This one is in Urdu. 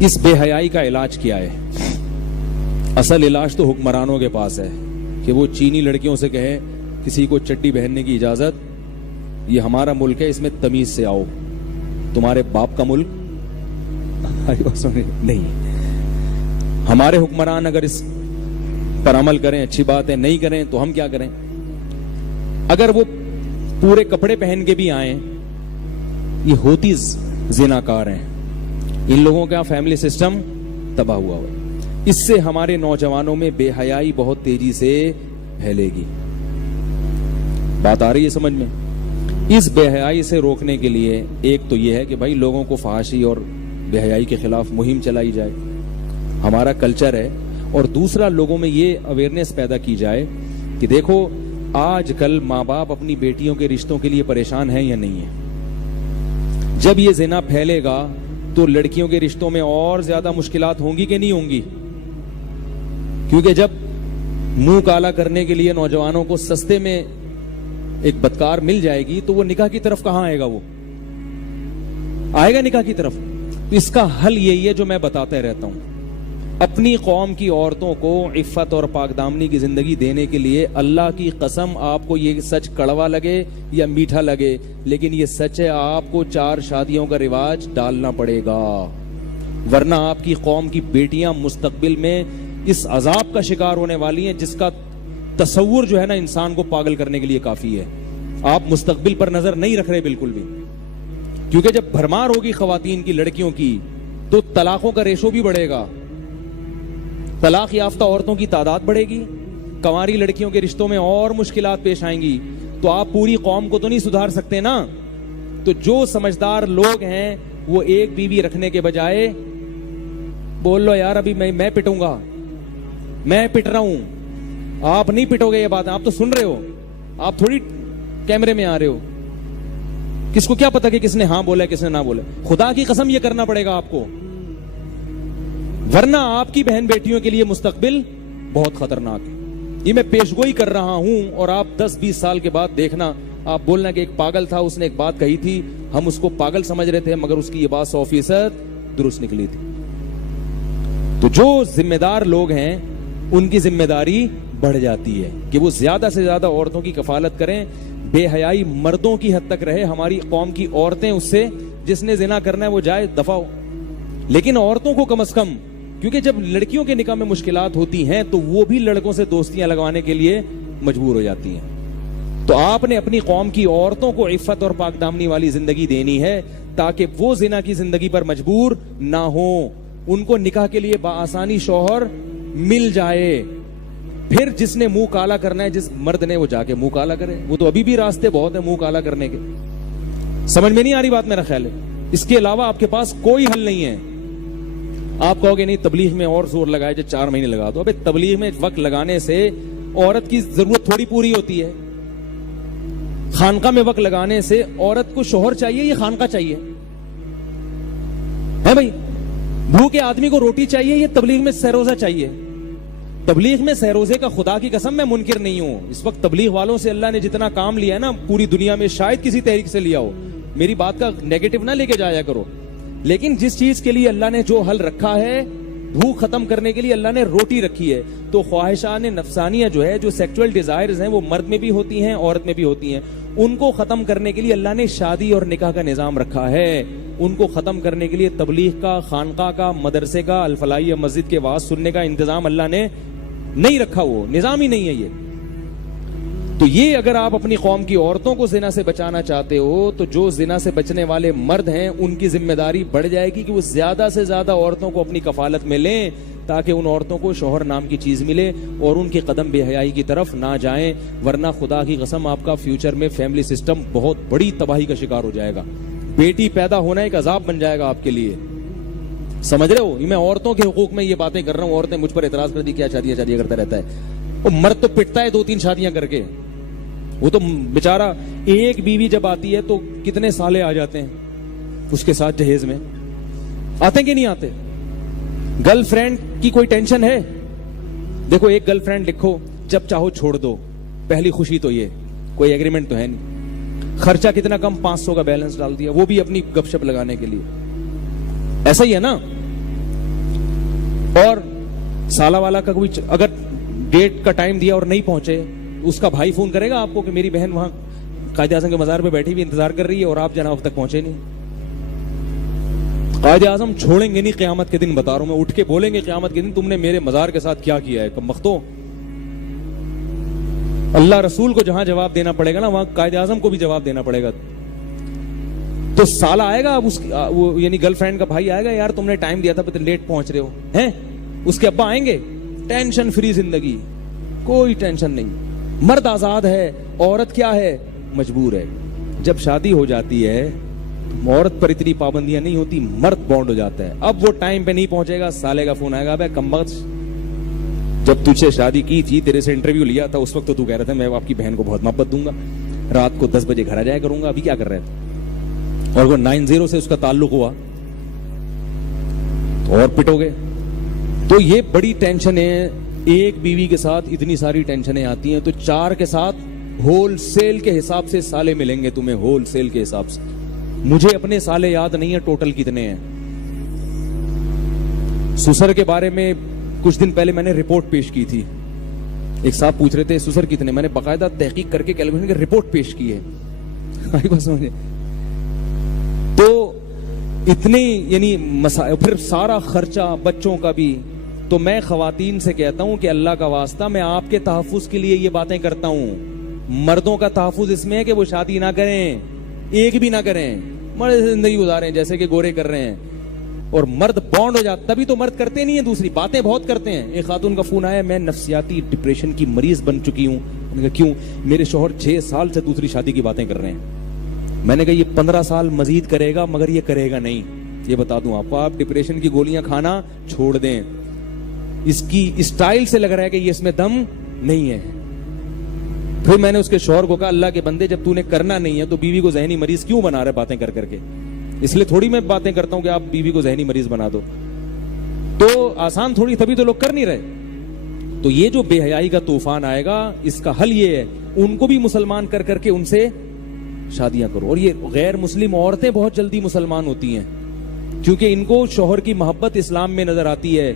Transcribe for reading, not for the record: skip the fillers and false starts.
اس بے حیائی کا علاج کیا ہے؟ اصل علاج تو حکمرانوں کے پاس ہے کہ وہ چینی لڑکیوں سے کہیں کسی کو چڈی پہننے کی اجازت، یہ ہمارا ملک ہے، اس میں تمیز سے آؤ، تمہارے باپ کا ملک نہیں۔ ہمارے حکمران اگر اس پر عمل کریں اچھی بات ہے، نہیں کریں تو ہم کیا کریں؟ اگر وہ پورے کپڑے پہن کے بھی آئیں، یہ ہوتی زناکار ہیں، ان لوگوں کا فیملی سسٹم تباہ ہوا ہوا ہے۔ اس سے ہمارے نوجوانوں میں بے حیائی بہت تیزی سے پھیلے گی۔ بات آ رہی ہے سمجھ میں؟ اس بے حیائی سے روکنے کے لیے ایک تو یہ ہے کہ بھائی لوگوں کو فحاشی اور بے حیائی کے خلاف مہم چلائی جائے، ہمارا کلچر ہے، اور دوسرا لوگوں میں یہ اویئرنیس پیدا کی جائے کہ دیکھو آج کل ماں باپ اپنی بیٹیوں کے رشتوں کے لیے پریشان ہیں یا نہیں ہیں؟ جب یہ زنا پھیلے گا تو لڑکیوں کے رشتوں میں اور زیادہ مشکلات ہوں گی کہ نہیں ہوں گی؟ کیونکہ جب منہ کالا کرنے کے لیے نوجوانوں کو سستے میں ایک بدکار مل جائے گی تو وہ نکاح کی طرف کہاں آئے گا؟ وہ آئے گا نکاح کی طرف؟ تو اس کا حل یہی ہے جو میں بتاتا رہتا ہوں، اپنی قوم کی عورتوں کو عفت اور پاک دامنی کی زندگی دینے کے لیے اللہ کی قسم، آپ کو یہ سچ کڑوا لگے یا میٹھا لگے لیکن یہ سچ ہے، آپ کو 4 شادیوں کا رواج ڈالنا پڑے گا، ورنہ آپ کی قوم کی بیٹیاں مستقبل میں اس عذاب کا شکار ہونے والی ہیں جس کا تصور جو ہے نا انسان کو پاگل کرنے کے لیے کافی ہے۔ آپ مستقبل پر نظر نہیں رکھ رہے بالکل بھی، کیونکہ جب بھرمار ہوگی خواتین کی، لڑکیوں کی، تو طلاقوں کا ریشو بھی بڑھے گا، طلاق یافتہ عورتوں کی تعداد بڑھے گی، کنواری لڑکیوں کے رشتوں میں اور مشکلات پیش آئیں گی، تو آپ پوری قوم کو تو نہیں سدھار سکتے نا۔ تو جو سمجھدار لوگ ہیں وہ ایک بیوی رکھنے کے بجائے بول لو یار ابھی میں پٹوں گا، میں پٹ رہا ہوں، آپ نہیں پٹو گے، یہ بات آپ تو سن رہے ہو، آپ تھوڑی کیمرے میں آ رہے ہو، کس کو کیا پتا کہ کس نے ہاں بولا کس نے نہ بولا؟ خدا کی قسم یہ کرنا پڑے گا آپ کو، ورنہ آپ کی بہن بیٹیوں کے لیے مستقبل بہت خطرناک ہے۔ یہ میں پیشگوئی کر رہا ہوں، اور آپ 10-20 سال کے بعد دیکھنا، آپ بولنا کہ ایک پاگل تھا، اس نے ایک بات کہی تھی، ہم اس کو پاگل سمجھ رہے تھے، مگر اس کی یہ بات 100% درست نکلی تھی۔ تو جو ذمہ دار لوگ ہیں ان کی ذمہ داری بڑھ جاتی ہے کہ وہ زیادہ سے زیادہ عورتوں کی کفالت کریں، بے حیائی مردوں کی حد تک رہے، ہماری قوم کی عورتیں اس سے، جس نے زنا کرنا ہے وہ جائے دفع ہو، لیکن عورتوں کو کم از کم، کیونکہ جب لڑکیوں کے نکاح میں مشکلات ہوتی ہیں تو وہ بھی لڑکوں سے دوستیاں لگوانے کے لیے مجبور ہو جاتی ہیں۔ تو آپ نے اپنی قوم کی عورتوں کو عفت اور پاک دامنی والی زندگی دینی ہے تاکہ وہ زنا کی زندگی پر مجبور نہ ہوں، ان کو نکاح کے لیے بآسانی شوہر مل جائے۔ پھر جس نے منہ کالا کرنا ہے، جس مرد نے، وہ جا کے منہ کالا کرے، وہ تو ابھی بھی راستے بہت ہیں منہ کالا کرنے کے۔ سمجھ میں نہیں آ رہی بات؟ میرا خیال ہے اس کے علاوہ آپ کے پاس کوئی حل نہیں ہے۔ آپ کہو گے نہیں تبلیغ میں اور زور لگائے جو 4 مہینے لگا دو، ابے تبلیغ میں وقت لگانے سے عورت کی ضرورت تھوڑی پوری ہوتی ہے، خانقاہ میں وقت لگانے سے عورت کو شوہر چاہیے، یہ خانقاہ چاہیے ہے بھائی؟ بھوکے آدمی کو روٹی چاہیے، یہ تبلیغ میں سہروزہ چاہیے؟ تبلیغ میں سہروزے کا خدا کی قسم میں منکر نہیں ہوں، اس وقت تبلیغ والوں سے اللہ نے جتنا کام لیا ہے نا پوری دنیا میں شاید کسی تحریک سے لیا ہو، میری بات کا نیگیٹو نہ لے کے جایا کرو، لیکن جس چیز کے لیے اللہ نے جو حل رکھا ہے، بھوک ختم کرنے کے لیے اللہ نے روٹی رکھی ہے، تو خواہشان نفسانیہ جو ہے، جو سیکچول ڈیزائرز ہیں، وہ مرد میں بھی ہوتی ہیں عورت میں بھی ہوتی ہیں، ان کو ختم کرنے کے لیے اللہ نے شادی اور نکاح کا نظام رکھا ہے، ان کو ختم کرنے کے لیے تبلیغ کا، خانقاہ کا، مدرسے کا، الفلاحیہ مسجد کے واعظ سننے کا انتظام اللہ نے نہیں رکھا، وہ نظام ہی نہیں ہے یہ۔ تو یہ اگر آپ اپنی قوم کی عورتوں کو زنا سے بچانا چاہتے ہو تو جو زنا سے بچنے والے مرد ہیں ان کی ذمہ داری بڑھ جائے گی کہ وہ زیادہ سے زیادہ عورتوں کو اپنی کفالت میں لیں تاکہ ان عورتوں کو شوہر نام کی چیز ملے اور ان کے قدم بے حیائی کی طرف نہ جائیں، ورنہ خدا کی قسم آپ کا فیوچر میں فیملی سسٹم بہت بڑی تباہی کا شکار ہو جائے گا، بیٹی پیدا ہونا ایک عذاب بن جائے گا آپ کے لیے، سمجھ رہے ہو؟ میں عورتوں کے حقوق میں یہ باتیں کر رہا ہوں، عورتیں مجھ پر اعتراض کر دی کیا شادیاں کرتا رہتا ہے، وہ مرد تو پٹتا ہے 2-3 شادیاں کر کے، وہ تو بیچارہ ایک بیوی جب آتی ہے تو کتنے سالے آ جاتے ہیں اس کے ساتھ جہیز میں، آتے کہ نہیں آتے؟ گرل فرینڈ کی کوئی ٹینشن ہے؟ دیکھو ایک گرل فرینڈ لکھو، جب چاہو چھوڑ دو، پہلی خوشی تو یہ، کوئی ایگریمنٹ تو ہے نہیں، خرچہ کتنا کم، 500 کا بیلنس ڈال دیا، وہ بھی اپنی گپ شپ لگانے کے لیے، ایسا ہی ہے نا؟ اور سالہ والا کا کوئی اگر ڈیٹ کا ٹائم دیا اور نہیں پہنچے، اس کا بھائی فون کرے گا آپ کو کہ میری بہن وہاں قائد اعظم کے مزار پہ بیٹھی ہوئی انتظار کر رہی ہے اور آپ جناب اب تک پہنچے نہیں. قائد اعظم چھوڑیں گے نہیں قیامت کے دن، بتا رہا ہوں میں، اٹھ کے بولیں گے قیامت کے دن تم نے میرے مزار کے ساتھ کیا کیا ہے کم بختو. اللہ رسول کو جہاں جواب دینا پڑے گا نا، وہاں قائد اعظم کو بھی جواب دینا پڑے گا. تو سالہ آئے گا، اب اس یعنی گرل فرینڈ کا بھائی آئے گا، یار تم نے ٹائم دیا تھا پھر لیٹ پہنچ رہے ہو ہیں. اس کے ابا آئیں گے، ٹینشن فری زندگی، کوئی ٹینشن نہیں. مرد آزاد ہے، عورت کیا ہے؟ مجبور ہے. جب شادی ہو جاتی ہے عورت پر اتنی پابندیاں نہیں ہوتی، مرد بانڈ ہو جاتا ہے. اب وہ ٹائم پہ نہیں پہنچے گا، سالے کا فون آئے گا، بے کمبخت جب تجھ سے شادی کی تھی، تیرے سے انٹرویو لیا تھا، اس وقت تو کہہ رہا تھا میں آپ کی بہن کو بہت محبت دوں گا، رات کو 10 بجے گھر آ جایا کروں گا، ابھی کیا کر رہے تھے؟ اور وہ 90 سے اس کا تعلق ہوا تو اور پٹو گے. تو یہ بڑی ٹینشن ہے. ایک بیوی کے ساتھ اتنی ساری ٹینشنیں آتی ہیں، تو 4 کے ساتھ ہول سیل کے حساب سے سالے ملیں گے تمہیں، ہول سیل کے حساب سے. مجھے اپنے سالے یاد نہیں ہے ٹوٹل کتنے ہیں. سسر کے بارے میں کچھ دن پہلے میں نے رپورٹ پیش کی تھی. ایک صاحب پوچھ رہے تھے سسر کتنے، میں نے باقاعدہ تحقیق کر کے کیلکولیشن کی رپورٹ پیش کی ہے. تو اتنی یعنی پھر سارا خرچہ بچوں کا بھی. تو میں خواتین سے کہتا ہوں کہ اللہ کا واسطہ میں آپ کے تحفظ کے لیے یہ باتیں کرتا ہوں. مردوں کا تحفظ اس میں ہے کہ وہ شادی نہ کریں، ایک بھی نہ کریں، مرد زندگی گزاریں جیسے کہ گورے کر رہے ہیں. اور مرد بانڈ ہو جاتا، تبھی تو مرد کرتے نہیں ہیں، دوسری باتیں بہت کرتے ہیں. ایک خاتون کا فون آیا، میں نفسیاتی ڈپریشن کی مریض بن چکی ہوں. میں نے کہا کیوں؟ میرے شوہر 6 سال سے دوسری شادی کی باتیں کر رہے ہیں. میں نے کہا یہ 15 سال مزید کرے گا مگر یہ کرے گا نہیں، یہ بتا دوں آپ کو. آپ ڈپریشن کی گولیاں کھانا چھوڑ دیں. اس کی اسٹائل سے لگ رہا ہے کہ یہ اس میں دم نہیں ہے. پھر میں نے اس کے شوہر کو کہا اللہ کے بندے جب تو نے کرنا نہیں ہے تو بیوی کو ذہنی مریض کیوں بنا رہے باتیں کر کر کے؟ اس لیے تھوڑی میں باتیں کرتا ہوں کہ آپ بیوی کو ذہنی مریض بنا دو. تو آسان تھوڑی، تبھی تو لوگ کر نہیں رہے. تو یہ جو بے حیائی کا طوفان آئے گا، اس کا حل یہ ہے ان کو بھی مسلمان کر کر کے ان سے شادیاں کرو. اور یہ غیر مسلم عورتیں بہت جلدی مسلمان ہوتی ہیں کیونکہ ان کو شوہر کی محبت اسلام میں نظر آتی ہے.